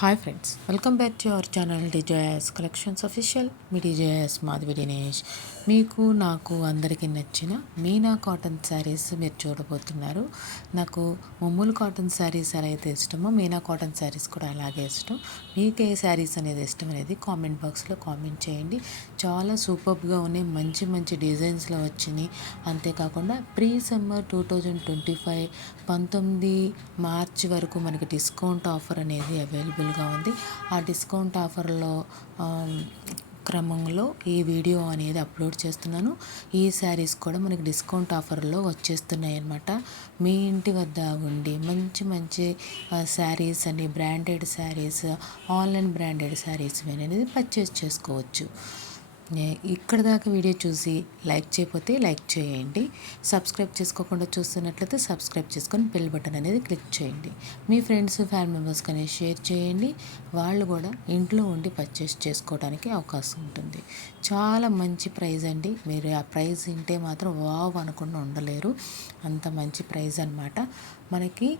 Hi friends, welcome back to our channel DJS collections official. Me DJS Madhavi Dinesh. మీకు నాకు అందరికీ నచ్చిన మీనా కాటన్ శారీస్ మీరు చూడబోతున్నారు. నాకు మామూలు కాటన్ శారీస్ ఎలా అయితే ఇష్టమో మీనా కాటన్ శారీస్ కూడా అలాగే ఇష్టం. మీకు ఏ శారీస్ అనేది ఇష్టం అనేది కామెంట్ బాక్స్లో కామెంట్ చేయండి. చాలా సూపర్గా ఉన్నాయి, మంచి మంచి డిజైన్స్లో వచ్చినాయి. అంతేకాకుండా ప్రీ సమ్మర్ 2025 19 మార్చి వరకు మనకి డిస్కౌంట్ ఆఫర్ అనేది అవైలబుల్గా ఉంది. ఆ డిస్కౌంట్ ఆఫర్లో క్రమంలో ఈ వీడియో అనేది అప్లోడ్ చేస్తున్నాను. ఈ శారీస్ కూడా మనకి డిస్కౌంట్ ఆఫర్లో వచ్చేస్తున్నాయి అన్నమాట. మీ ఇంటి వద్ద ఉండి మంచి మంచి శారీస్ అని branded saris, online branded saris అనేది పర్చేస్ చేసుకోవచ్చు. ఇక్కడ దాకా వీడియో చూసి లైక్ చేయకపోతే లైక్ చేయండి. సబ్స్క్రైబ్ చేసుకోకుండా చూస్తున్నట్లయితే సబ్స్క్రైబ్ చేసుకొని బెల్ బటన్ అనేది క్లిక్ చేయండి. మీ ఫ్రెండ్స్ ఫ్యామిలీ మెంబర్స్కి అనేది షేర్ చేయండి. వాళ్ళు కూడా ఇంట్లో ఉండి పర్చేస్ చేసుకోవడానికి అవకాశం ఉంటుంది. చాలా మంచి ప్రైస్ అండి. మీరు ఆ ప్రైస్ వింటే మాత్రం వావ్ అనకుండా ఉండలేరు. అంత మంచి ప్రైస్ అనమాట. మనకి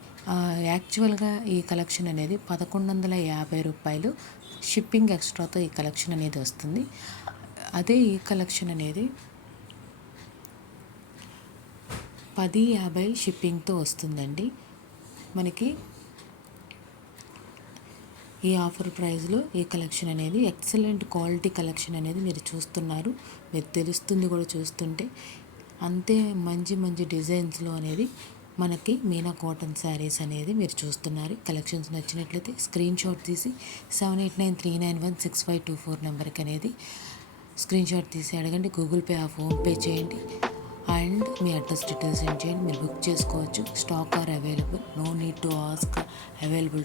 యాక్చువల్గా ఈ కలెక్షన్ అనేది 1150 రూపాయలు. షిప్పింగ్ ఎక్స్ట్రాతో ఈ కలెక్షన్ అనేది వస్తుంది. అదే ఈ కలెక్షన్ అనేది 1050 షిప్పింగ్తో వస్తుందండి. మనకి ఈ ఆఫర్ ప్రైస్లో ఈ కలెక్షన్ అనేది ఎక్సలెంట్ క్వాలిటీ కలెక్షన్ అనేది మీరు చూస్తున్నారు. మీరు తెలుస్తుంది కూడా చూస్తుంటే. అంతే మంచి మంచి డిజైన్స్లో అనేది మనకి మీనా కాటన్ శారీస్ అనేది మీరు చూస్తున్నారు. కలెక్షన్స్ నచ్చినట్లయితే స్క్రీన్ షాట్ తీసి 7893916524 నెంబర్కి అనేది స్క్రీన్ షాట్ తీసి అడగండి. గూగుల్ పే, ఫోన్పే చేయండి అండ్ మీ అడ్రస్ డీటెయిల్స్ సెండ్ చేయండి. మీరు బుక్ చేసుకోవచ్చు. Stock are available, no need to ask availability.